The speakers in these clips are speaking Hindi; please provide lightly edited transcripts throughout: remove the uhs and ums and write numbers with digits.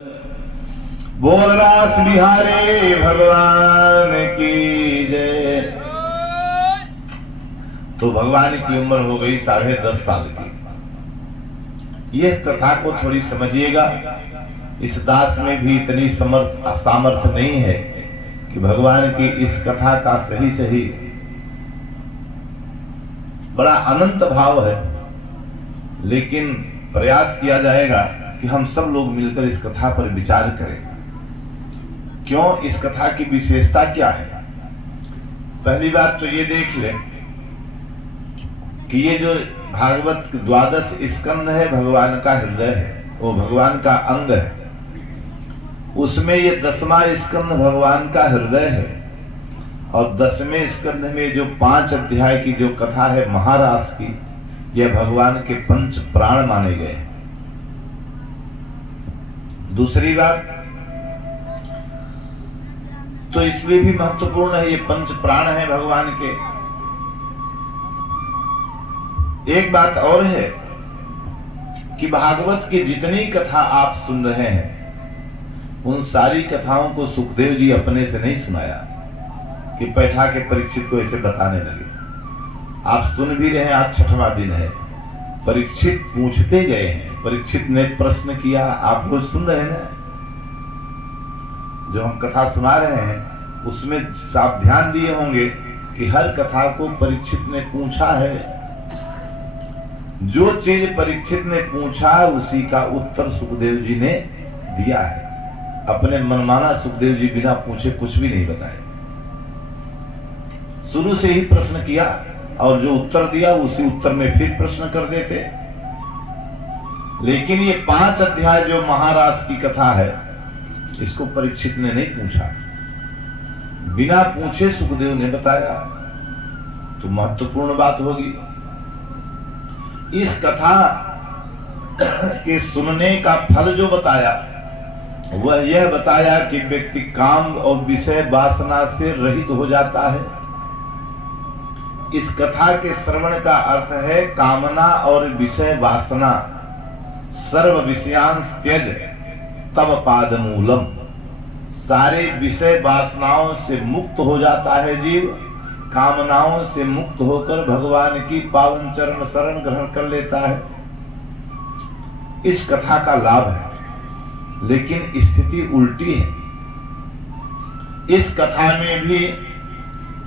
बोल रास बिहारी भगवान की जय। तो भगवान की उम्र हो गई 10.5 साल की। यह कथा को थोड़ी समझिएगा। इस दास में भी इतनी सामर्थ्य नहीं है कि भगवान की इस कथा का सही बड़ा अनंत भाव है, लेकिन प्रयास किया जाएगा कि हम सब लोग मिलकर इस कथा पर विचार करें। क्यों, इस कथा की विशेषता क्या है? पहली बात तो ये देख लें कि ये जो भागवत 12 स्कंद है, भगवान का हृदय है, वो भगवान का अंग है। उसमें ये 10वां स्कंद भगवान का हृदय है, और 10वें स्कंद में जो 5 अध्याय की जो कथा है महारास की, यह भगवान के 5 प्राण माने गए हैं। दूसरी बात तो इसलिए भी महत्वपूर्ण है, ये 5 प्राण है भगवान के। एक बात और है कि भागवत की जितनी कथा आप सुन रहे हैं, उन सारी कथाओं को सुखदेव जी अपने से नहीं सुनाया कि बैठा के परीक्षित को ऐसे बताने लगे। आप सुन भी रहे हैं, आज 6वां दिन है। परीक्षित पूछते गए हैं, परीक्षित ने प्रश्न किया, आप लोग सुन रहे हैं ना। जो हम कथा सुना रहे हैं उसमें आप ध्यान दिए होंगे कि हर कथा को परीक्षित ने पूछा है। जो चीज परीक्षित ने पूछा उसी का उत्तर सुखदेव जी ने दिया है। अपने मनमाना सुखदेव जी बिना पूछे कुछ भी नहीं बताए। शुरू से ही प्रश्न किया और जो उत्तर दिया उसी उत्तर में फिर प्रश्न कर देते। लेकिन ये 5 अध्याय जो महारास की कथा है, इसको परीक्षित ने नहीं पूछा, बिना पूछे सुखदेव ने बताया। तो महत्वपूर्ण बात होगी। इस कथा के सुनने का फल जो बताया, वह यह बताया कि व्यक्ति काम और विषय वासना से रहित हो जाता है। इस कथा के श्रवण का अर्थ है कामना और विषय वासना सर्व विषयांश त्यज तब पाद मूलम। सारे विषय वासनाओं से मुक्त हो जाता है जीव। कामनाओं से मुक्त होकर भगवान की पावन चरण शरण ग्रहण कर लेता है। इस कथा का लाभ है, लेकिन स्थिति उल्टी है। इस कथा में भी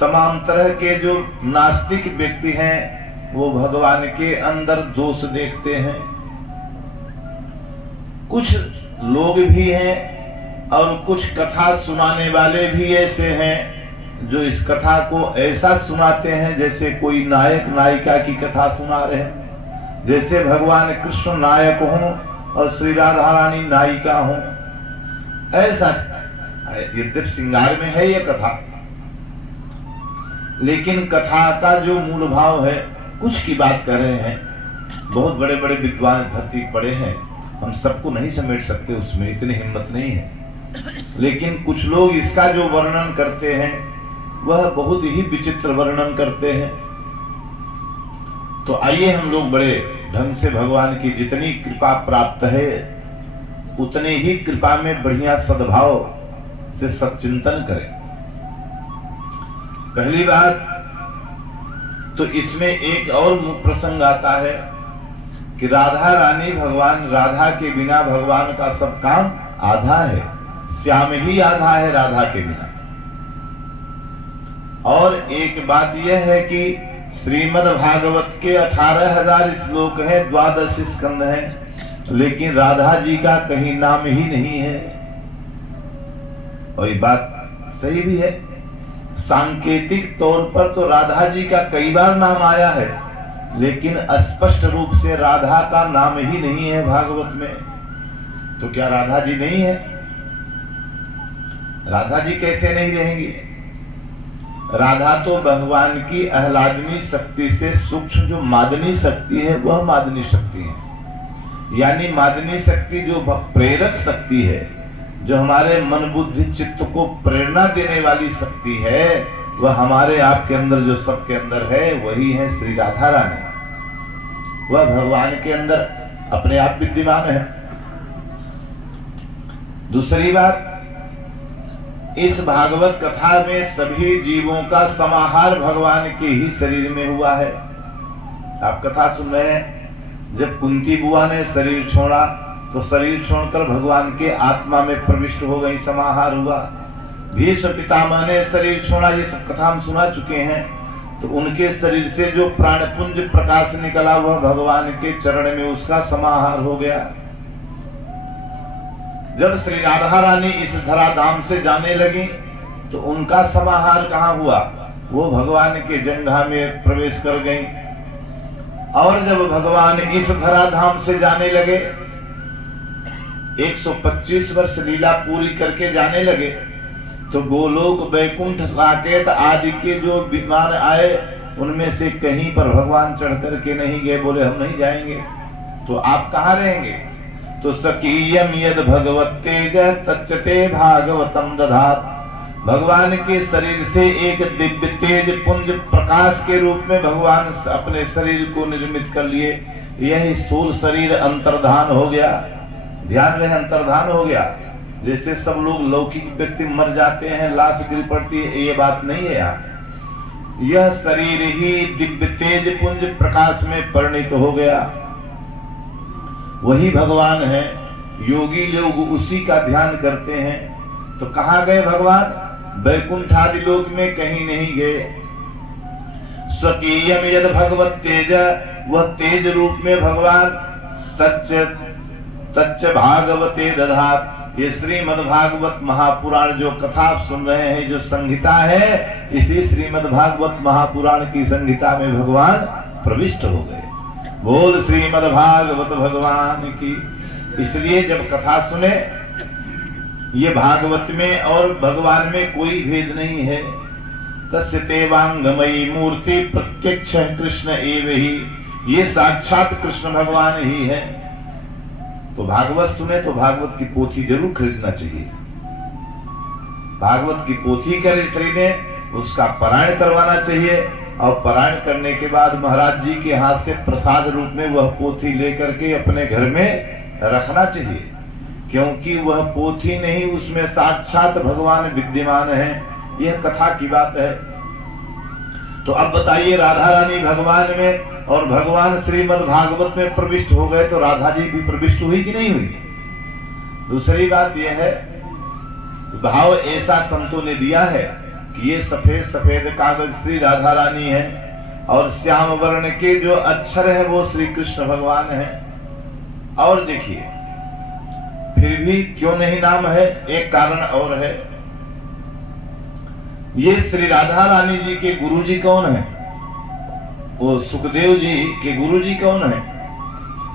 तमाम तरह के जो नास्तिक व्यक्ति हैं, वो भगवान के अंदर दोष देखते हैं। कुछ लोग भी हैं और कुछ कथा सुनाने वाले भी ऐसे हैं जो इस कथा को ऐसा सुनाते हैं जैसे कोई नायक नायिका की कथा सुना रहे हैं, जैसे भगवान कृष्ण नायक हों और श्री राधा रानी नायिका हों। ऐसा यद्यप श्रृंगार में है यह कथा, लेकिन कथा का जो मूल भाव है, कुछ की बात कर रहे हैं। बहुत बड़े बड़े विद्वान धरती पड़े हैं, हम सबको नहीं समेट सकते, उसमें इतनी हिम्मत नहीं है। लेकिन कुछ लोग इसका जो वर्णन करते हैं वह बहुत ही विचित्र वर्णन करते हैं। तो आइए हम लोग बड़े ढंग से भगवान की जितनी कृपा प्राप्त है उतने ही कृपा में बढ़िया सद्भाव से सच्चिंतन करें। पहली बात तो इसमें एक और प्रसंग आता है कि राधा रानी, भगवान राधा के बिना भगवान का सब काम आधा है। श्याम ही आधा है राधा के बिना। और एक बात यह है कि श्रीमद् भागवत के 18,000 श्लोक है, 12 स्कंद है, लेकिन राधा जी का कहीं नाम ही नहीं है। और ये बात सही भी है। सांकेतिक तौर पर तो राधा जी का कई बार नाम आया है, लेकिन स्पष्ट रूप से राधा का नाम ही नहीं है भागवत में। तो क्या राधा जी नहीं है? राधा जी कैसे नहीं रहेंगी? राधा तो भगवान की आह्लादनी शक्ति से सूक्ष्म जो मादनी शक्ति है, वह मादनी शक्ति है। यानी मादनी शक्ति जो प्रेरक शक्ति है, जो हमारे मन बुद्धि चित्त को प्रेरणा देने वाली शक्ति है, वह हमारे आपके अंदर जो सबके अंदर है, वही है श्री राधा रानी। वह भगवान के अंदर अपने आप विद्यमान है। दूसरी बात, इस भागवत कथा में सभी जीवों का समाहार भगवान के ही शरीर में हुआ है। आप कथा सुन रहे हैं, जब कुंती बुआ ने शरीर छोड़ा तो शरीर छोड़कर भगवान के आत्मा में प्रविष्ट हो गई, समाहार हुआ। भीष्म पितामह ने शरीर छोड़ा, ये सब कथा हम सुना चुके हैं। तो उनके शरीर से जो प्राणपुंज प्रकाश निकला वह भगवान के चरण में उसका समाहार हो गया। जब श्री राधा रानी इस धराधाम से जाने लगी तो उनका समाहार कहाँ हुआ? वो भगवान के जंघा में प्रवेश कर गई। और जब भगवान इस धराधाम से जाने लगे, 125 वर्ष लीला पूरी करके जाने लगे, तो गोलोक वैकुंठ साकेत आदि के जो विमान आए उनमें से कहीं पर भगवान चढ़ करके नहीं गए, बोले हम नहीं जाएंगे। तो आप कहाँ रहेंगे? तो सकीयम यद भगवत तेज तच्चते भागवतम दधात। भगवान के शरीर से एक दिव्य तेज पुंज प्रकाश के रूप में भगवान अपने शरीर को निर्मित कर लिए। यही स्थूल शरीर अंतर्धान हो गया। ध्यान रहे, अंतर्धान हो गया। जैसे सब लोग लौकिक व्यक्ति मर जाते हैं, लाश गिर पड़ती है, ये बात नहीं है यहाँ। यह शरीर ही दिव्य तेज पुंज प्रकाश में परिणित हो गया। वही भगवान है। योगी लोग उसी का ध्यान करते हैं। तो कहाँ गए भगवान? वैकुंठ आदि लोक में कहीं नहीं गए। स्वकीयम यद भगवत तेज, वह तेज रूप में भगवान तच्च भागवते दधात। ये श्रीमद् भागवत महापुराण जो कथा आप सुन रहे हैं, जो संहिता है, इसी श्रीमद् भागवत महापुराण की संहिता में भगवान प्रविष्ट हो गए। बोल श्रीमद् भागवत भगवान की। इसलिए जब कथा सुने, ये भागवत में और भगवान में कोई भेद नहीं है। तस्य तेवांगमयी मूर्ति प्रत्यक्ष कृष्ण एव ही, ये साक्षात कृष्ण भगवान ही है। तो भागवत सुने तो भागवत की पोथी जरूर खरीदना चाहिए। भागवत की पोथी खरीदें, उसका पारायण करवाना चाहिए। और पारायण करने के बाद महाराज जी के हाथ से प्रसाद रूप में वह पोथी लेकर के अपने घर में रखना चाहिए, क्योंकि वह पोथी नहीं, उसमें साक्षात भगवान विद्यमान है। यह कथा की बात है। तो अब बताइए, राधा रानी भगवान में और भगवान श्रीमद् भागवत में प्रविष्ट हो गए, तो राधा जी भी प्रविष्ट हुई कि नहीं हुई? दूसरी बात यह है, भाव ऐसा संतों ने दिया है कि ये सफेद सफेद कागज श्री राधा रानी है और श्याम वर्ण के जो अक्षर है वो श्री कृष्ण भगवान है। और देखिए, फिर भी क्यों नहीं नाम है? एक कारण और है। ये श्री राधा रानी जी के गुरु जी कौन है? वो सुखदेव जी के गुरु जी कौन है?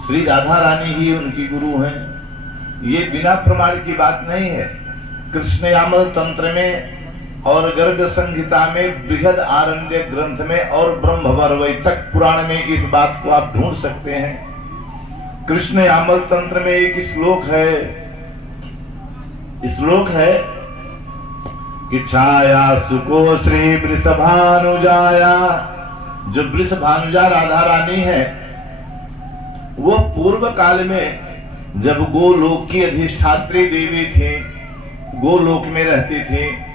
श्री राधा रानी ही उनकी गुरु हैं। ये बिना प्रमाण की बात नहीं है। कृष्ण यामल तंत्र में और गर्ग संहिता में, बृहद आरण्य ग्रंथ में और ब्रह्म वैवर्तक पुराण में इस बात को आप ढूंढ सकते हैं। कृष्ण यामल तंत्र में एक श्लोक है कि छाया सुको श्री वृषभानुजाया। जो वृषभानुजा राधा रानी है, वो पूर्व काल में जब गोलोक की अधिष्ठात्री देवी थी, गोलोक में रहती थी,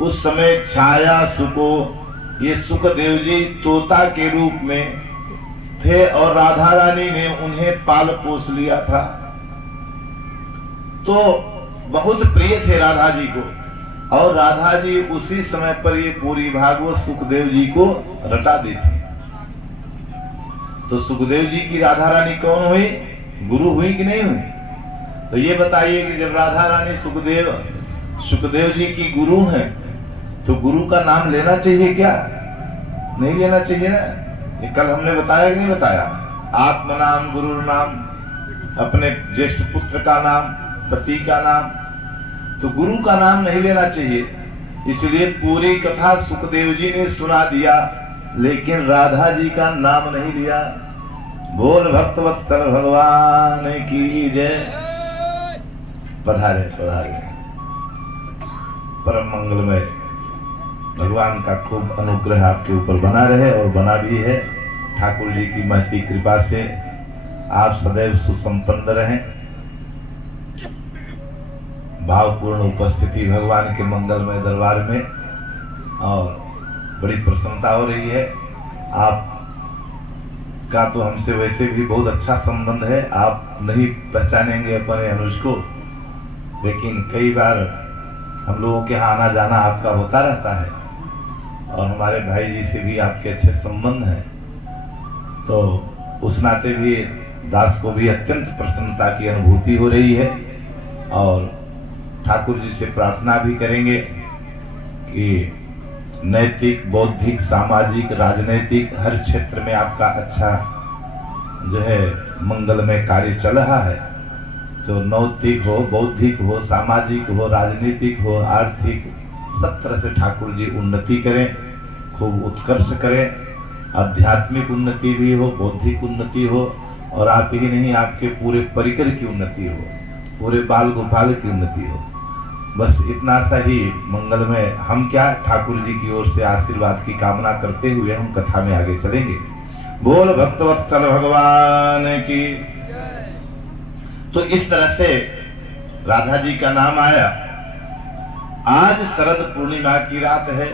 उस समय छाया सुको, ये सुखदेव जी तोता के रूप में थे और राधा रानी ने उन्हें पाल पोस लिया था। तो बहुत प्रिय थे राधा जी को, और राधा जी उसी समय पर ये पूरी भागवत सुखदेव जी को रटा दी थी। तो सुखदेव जी की राधा रानी कौन हुई? गुरु हुई कि नहीं हुई? तो ये बताइए कि जब राधा रानी सुखदेव जी की गुरु हैं, तो गुरु का नाम लेना चाहिए क्या? नहीं लेना चाहिए ना। ये कल हमने बताया कि नहीं बताया? आत्म नाम, गुरु नाम, अपने ज्येष्ठ पुत्र का नाम, पति का नाम, तो गुरु का नाम नहीं लेना चाहिए। इसलिए पूरी कथा सुखदेव जी ने सुना दिया, लेकिन राधा जी का नाम नहीं लिया। बोल भक्तवत्सल भगवान की जय। पधारे पधारे, परम मंगलमय भगवान का खूब अनुग्रह आपके ऊपर बना रहे, और बना भी है। ठाकुर जी की महती कृपा से आप सदैव सुसंपन्न रहें। भावपूर्ण उपस्थिति भगवान के मंगलमय दरबार में, और बड़ी प्रसन्नता हो रही है। आप का तो हमसे वैसे भी बहुत अच्छा संबंध है, आप नहीं पहचानेंगे अपने अनुज को, लेकिन कई बार हम लोगों के यहाँ आना जाना आपका होता रहता है और हमारे भाई जी से भी आपके अच्छे संबंध हैं, तो उस नाते भी दास को भी अत्यंत प्रसन्नता की अनुभूति हो रही है। और ठाकुर जी से प्रार्थना भी करेंगे कि नैतिक, बौद्धिक, सामाजिक, राजनैतिक हर क्षेत्र में आपका अच्छा जो है मंगलमय कार्य चल रहा है। तो नैतिक हो, बौद्धिक हो, सामाजिक हो, राजनीतिक हो, आर्थिक, सब तरह से ठाकुर जी उन्नति करें, खूब उत्कर्ष करें, आध्यात्मिक उन्नति भी हो, बौद्धिक उन्नति हो, और आप ही नहीं आपके पूरे परिकर की उन्नति हो, पूरे बाल गोपाल की उन्नति हो। बस इतना सा ही मंगलमय हम क्या ठाकुर जी की ओर से आशीर्वाद की कामना करते हुए हम कथा में आगे चलेंगे। बोल भक्तवत्सल भगवान की। तो इस तरह से राधा जी का नाम आया। आज शरद पूर्णिमा की रात है,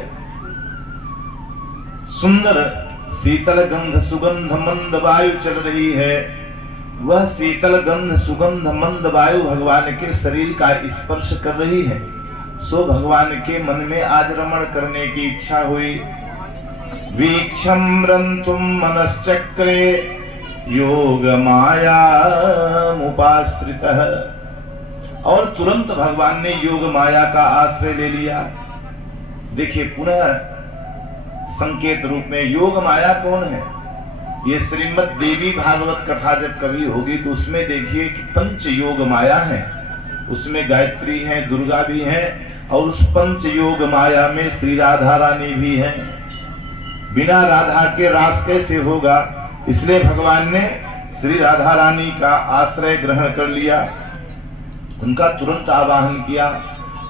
सुंदर शीतल गंध सुगंध मंद वायु चल रही है। वह शीतल गंध सुगंध मंद वायु भगवान के शरीर का स्पर्श कर रही है। सो भगवान के मन में आज रमण करने की इच्छा हुई। वीक्षम रंतुम मनश्चक्रे योग माया मुपाश्रितः। और तुरंत भगवान ने योग माया का आश्रय ले लिया। देखिए पुनः संकेत रूप में योग माया कौन है? ये श्रीमद् देवी भागवत कथा जब कभी होगी तो उसमें देखिए कि पंच योग माया है। उसमें गायत्री है, दुर्गा भी है, और उस पंच योग माया में श्री राधा रानी भी है। बिना राधा के रास कैसे होगा? इसलिए भगवान ने श्री राधा रानी का आश्रय ग्रहण कर लिया, उनका तुरंत आवाहन किया।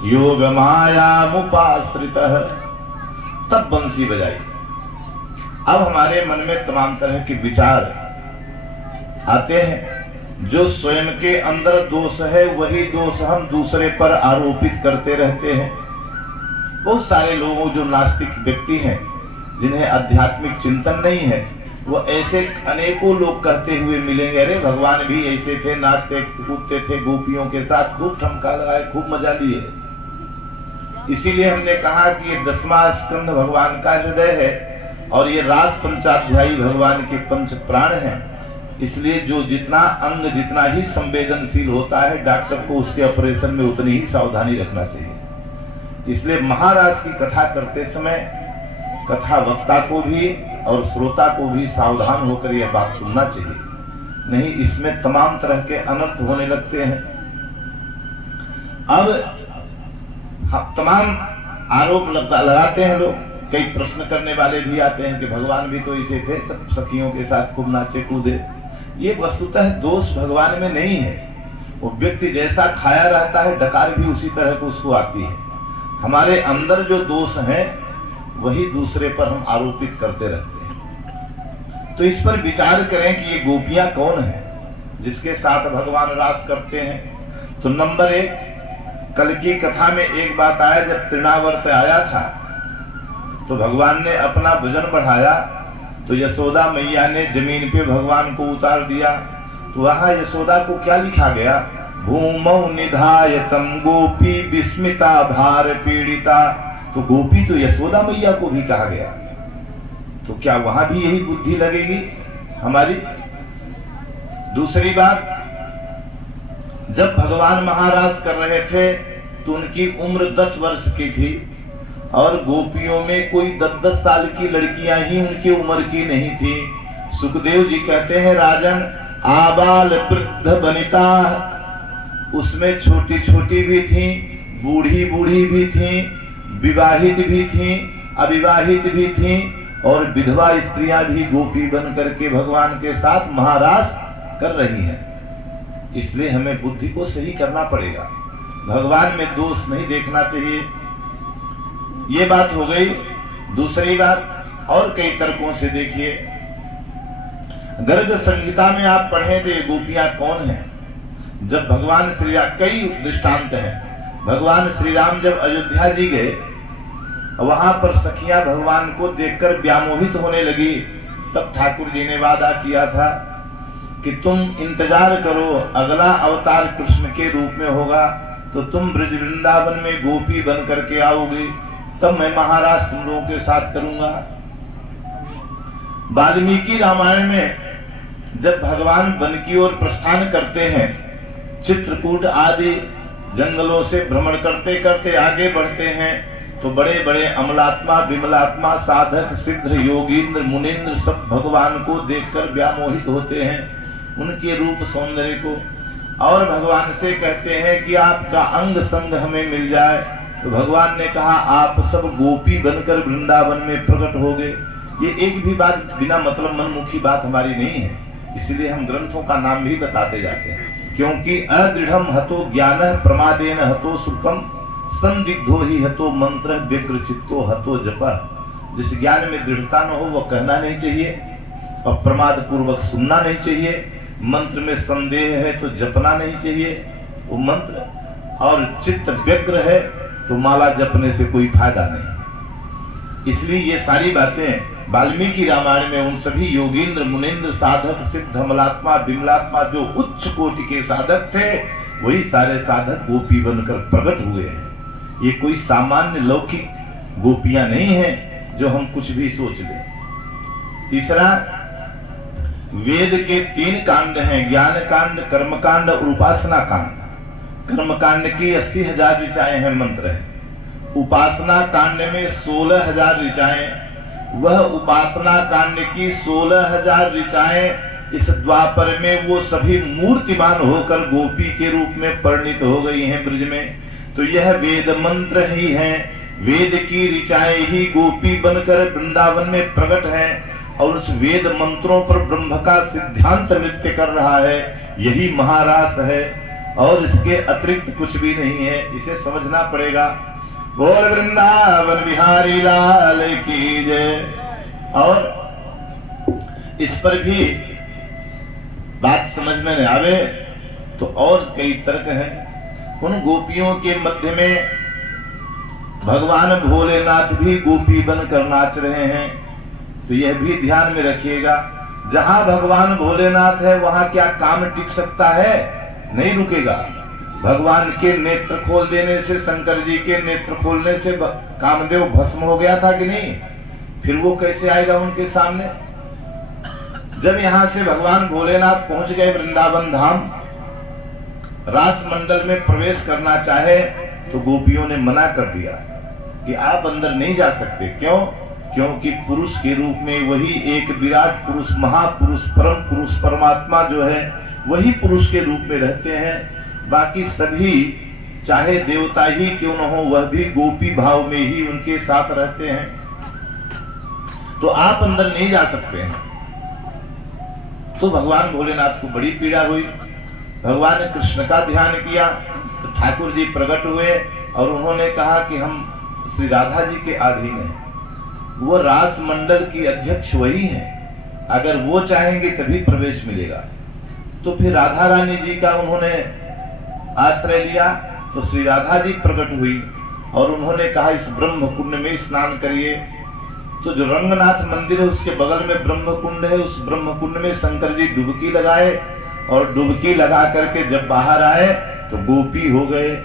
योग माया मुपाश्रितः। तब बंसी बजाई। अब हमारे मन में तमाम तरह के विचार आते हैं। जो स्वयं के अंदर दोष है वही दोष हम दूसरे पर आरोपित करते रहते हैं। बहुत सारे लोग जो नास्तिक व्यक्ति हैं, जिन्हें आध्यात्मिक चिंतन नहीं है, वो ऐसे अनेकों लोग कहते हुए मिलेंगे, अरे भगवान भी ऐसे थे, नाचते कूदते थे, गोपियों के साथ खूब ठमका लगाए, खूब मजा लिए। इसीलिए हमने कहा कि ये 10वां स्कंध भगवान का हृदय है और ये रास पंचाध्यायी भगवान के पंच प्राण हैं। इसलिए जो जितना अंग जितना ही संवेदनशील होता है, डॉक्टर को उसके ऑपरेशन में उतनी ही सावधानी रखना चाहिए। इसलिए महाराज की कथा करते समय कथा वक्ता को भी और श्रोता को भी सावधान होकर यह बात सुनना चाहिए, नहीं इसमें तमाम तरह के अनर्थ होने लगते हैं। अब तमाम आरोप लगाते हैं लोग। कई प्रश्न करने वाले भी आते हैं कि भगवान भी तो ऐसे थे, सब सखियों के साथ खूब नाचे कूदे। ये वस्तुतः दोष भगवान में नहीं है। वो व्यक्ति जैसा खाया रहता है, डकार भी उसी तरह को उसको आती है। हमारे अंदर जो दोष है वही दूसरे पर हम आरोपित करते रहते हैं। तो इस पर विचार करें कि ये गोपियां कौन है जिसके साथ भगवान रास करते हैं। तो नंबर 1, कल की कथा में एक बात आया, जब तृणावर्त आया था तो भगवान ने अपना वजन बढ़ाया, तो यशोदा मैया ने जमीन पे भगवान को उतार दिया। तो वहां यशोदा को क्या लिखा गया? भूमौ निधायतम गोपी विस्मिता भार पीड़िता। तो गोपी तो यशोदा मैया को भी कहा गया। तो क्या वहां भी यही बुद्धि लगेगी हमारी? दूसरी बात, जब भगवान महाराज कर रहे थे तो उनकी उम्र 10 वर्ष की थी और गोपियों में कोई 10-10 साल की लड़कियां ही उनकी उम्र की नहीं थी। सुखदेव जी कहते हैं, राजन आबाल वृद्ध बनिता, उसमें छोटी छोटी भी थी, बूढ़ी बूढ़ी भी थी, विवाहित भी थी, अविवाहित भी थी, और विधवा स्त्रियां भी गोपी बन करके भगवान के साथ महारास कर रही हैं। इसलिए हमें बुद्धि को सही करना पड़ेगा, भगवान में दोष नहीं देखना चाहिए। ये बात हो गई। दूसरी बात, और कई तर्कों से देखिए, गर्ग संहिता में आप पढ़ें तो ये गोपियां कौन हैं? जब भगवान श्री, कई दृष्टांत हैं, भगवान श्री राम जब अयोध्या जी गए, वहां पर सखियां भगवान को देखकर व्यामोहित होने लगी। तब ठाकुर जी ने वादा किया था कि तुम इंतजार करो, अगला अवतार कृष्ण के रूप में होगा तो तुम ब्रज वृंदावन में गोपी बन करके आओगे, तब मैं महाराज तुम लोगों के साथ करूंगा। वाल्मीकि रामायण में जब भगवान वन की ओर प्रस्थान करते हैं, चित्रकूट आदि जंगलों से भ्रमण करते करते आगे बढ़ते हैं, तो बड़े बड़े अमलात्मा विमलात्मा साधक सिद्ध योगींद्र मुनींद्र सब भगवान को देखकर व्यामोहित होते हैं, उनके रूप सौंदर्य को, और भगवान से कहते हैं कि आपका अंग संग हमें मिल जाए। तो भगवान ने कहा आप सब गोपी बनकर वृंदावन में प्रकट हो गए। ये एक भी बात बिना मतलब मनमुखी बात हमारी नहीं है, इसलिए हम ग्रंथों का नाम भी बताते जाते हैं, क्योंकि अदृढ़म हतो ज्ञान प्रमादेन हतो सुखम संदिग्धो ही हतो मंत्र व्यग्र चित्तो हतो जप। जिस ज्ञान में दृढ़ता न हो वह कहना नहीं चाहिए और प्रमाद पूर्वक सुनना नहीं चाहिए, मंत्र में संदेह है तो जपना नहीं चाहिए वो मंत्र, और चित्त व्यग्र है तो माला जपने से कोई फायदा नहीं। इसलिए ये सारी बातें वाल्मीकि रामायण में उन सभी योगींद्र मुनींद्र साधक सिद्ध अमलात्मा विमलात्मा जो उच्च कोटि के साधक थे, वही सारे साधक गोपी बनकर प्रकट हुए हैं। ये कोई सामान्य लौकिक गोपियां नहीं है जो हम कुछ भी सोच लें। तीसरा, वेद के 3 कांड हैं, ज्ञान कांड, कर्म कांड और उपासना कांड। कर्म कांड की 80,000 ऋचाएं हैं, मंत्र है। उपासना कांड में 16,000 ऋचाएं। वह उपासना कांड की 16,000 ऋचाएं इस द्वापर में वो सभी मूर्तिमान होकर गोपी के रूप में परिणित हो गई हैं ब्रज में। तो यह वेद मंत्र ही हैं, वेद की ऋचाएं ही गोपी बनकर वृंदावन में प्रकट हैं, और उस वेद मंत्रों पर ब्रह्म का सिद्धांत नृत्य कर रहा है। यही महारास है और इसके अतिरिक्त कुछ भी नहीं है, इसे समझना पड़ेगा। बोल वृंदावन बिहारी लाल की जय। और इस पर भी बात समझ में नहीं आवे तो और कई तर्क हैं। उन गोपियों के मध्य में भगवान भोलेनाथ भी गोपी बनकर नाच रहे हैं, तो यह भी ध्यान में रखिएगा। जहां भगवान भोलेनाथ है वहां क्या काम टिक सकता है? नहीं रुकेगा। भगवान के नेत्र खोल देने से, शंकर जी के नेत्र खोलने से कामदेव भस्म हो गया था कि नहीं? फिर वो कैसे आएगा उनके सामने? जब यहां से भगवान भोलेनाथ पहुंच गए वृंदावन धाम, रास मंडल में प्रवेश करना चाहे तो गोपियों ने मना कर दिया कि आप अंदर नहीं जा सकते। क्यों? क्योंकि पुरुष के रूप में वही एक विराट पुरुष, महापुरुष, परम पुरुष परमात्मा जो है वही पुरुष के रूप में रहते हैं। बाकी सभी चाहे देवता ही क्यों न हो, वह भी गोपी भाव में ही उनके साथ रहते हैं, तो आप अंदर नहीं जा सकते हैं। तो भगवान भोलेनाथ को बड़ी पीड़ा हुई। भगवान ने कृष्ण का ध्यान किया तो ठाकुर जी प्रकट हुए और उन्होंने कहा कि हम श्री राधा जी के अधीन हैं। वो रास मंडल की अध्यक्ष वही हैं, अगर वो चाहेंगे तभी प्रवेश मिलेगा। तो फिर राधा रानी जी का उन्होंने आश्रय लिया तो श्री राधा जी प्रकट हुई और उन्होंने कहा इस ब्रह्म कुंड में स्नान करिए। तो जो रंगनाथ मंदिर है उसके बगल में ब्रह्म कुंड है, उस ब्रह्म कुंड में शंकर जी डुबकी लगाए और डुबकी लगा करके जब बाहर आए तो गोपी हो गए।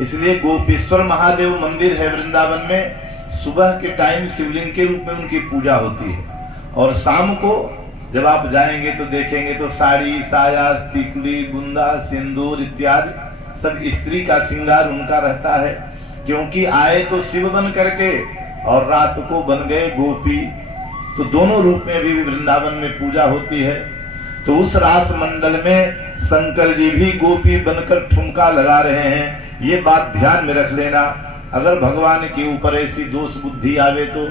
इसलिए गोपेश्वर महादेव मंदिर है वृंदावन में। सुबह के टाइम शिवलिंग के रूप में उनकी पूजा होती है और शाम को जब आप जाएंगे तो देखेंगे तो साड़ी, साया, टिकली, बुंदा, सिंदूर इत्यादि सब स्त्री का श्रृंगार उनका रहता है, क्योंकि आए तो शिव बन करके और रात को बन गए गोपी। तो दोनों रूप में भी वृंदावन में पूजा होती है। तो उस रास मंडल में शंकर जी भी गोपी बनकर ठुमका लगा रहे हैं। ये बात ध्यान में रख लेना। अगर भगवान के ऊपर ऐसी दोष बुद्धि आवे तो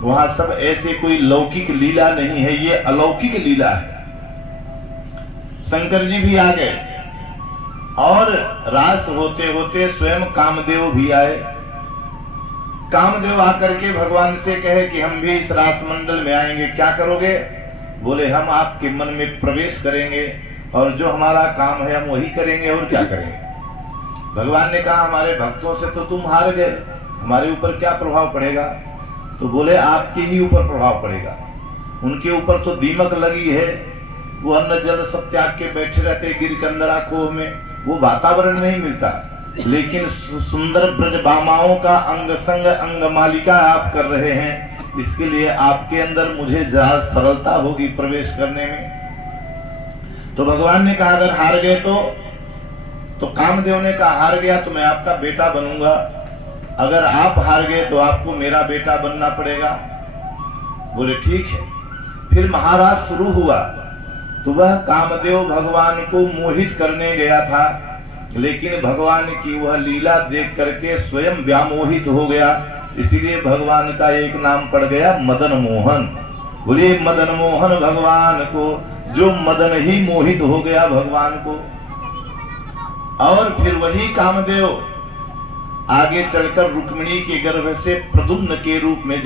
वहां सब ऐसे कोई लौकिक लीला नहीं है, ये अलौकिक लीला है। शंकर जी भी आ गए और रास होते होते स्वयं कामदेव भी आए। कामदेव आकर के भगवान से कहे कि हम भी इस रास मंडल में आएंगे, क्या करोगे? बोले हम आपके मन में प्रवेश करेंगे और जो हमारा काम है हम वही करेंगे और क्या करेंगे। भगवान ने कहा हमारे भक्तों से तो तुम हार गए, हमारे ऊपर क्या प्रभाव पड़ेगा? तो बोले आपके ही ऊपर प्रभाव पड़ेगा। उनके ऊपर तो दीमक लगी है, वो अन्न जल सब त्याग के बैठे रहते गिरकंदरा को में, वो वातावरण नहीं मिलता। लेकिन सुंदर ब्रजबामाओं का अंग संग अंग मालिका आप कर रहे हैं, इसके लिए आपके अंदर मुझे जरा सरलता होगी प्रवेश करने में। तो भगवान ने कहा अगर हार गए तो कामदेव ने कहा हार गया तो मैं आपका बेटा बनूंगा, अगर आप हार गए तो आपको मेरा बेटा बनना पड़ेगा। बोले ठीक है। फिर महाराज शुरू हुआ। तो वह कामदेव भगवान को मोहित करने गया था, लेकिन भगवान की वह लीला देख करके स्वयं व्यामोहित हो गया, इसीलिए भगवान का एक नाम पड़ गया मदन मोहन। बोलिए मदन मोहन भगवान को, जो मदन ही मोहित हो गया भगवान को। और फिर वही कामदेव आगे चलकर रुक्मिणी के गर्भ से प्रद्युम्न के रूप में जन्म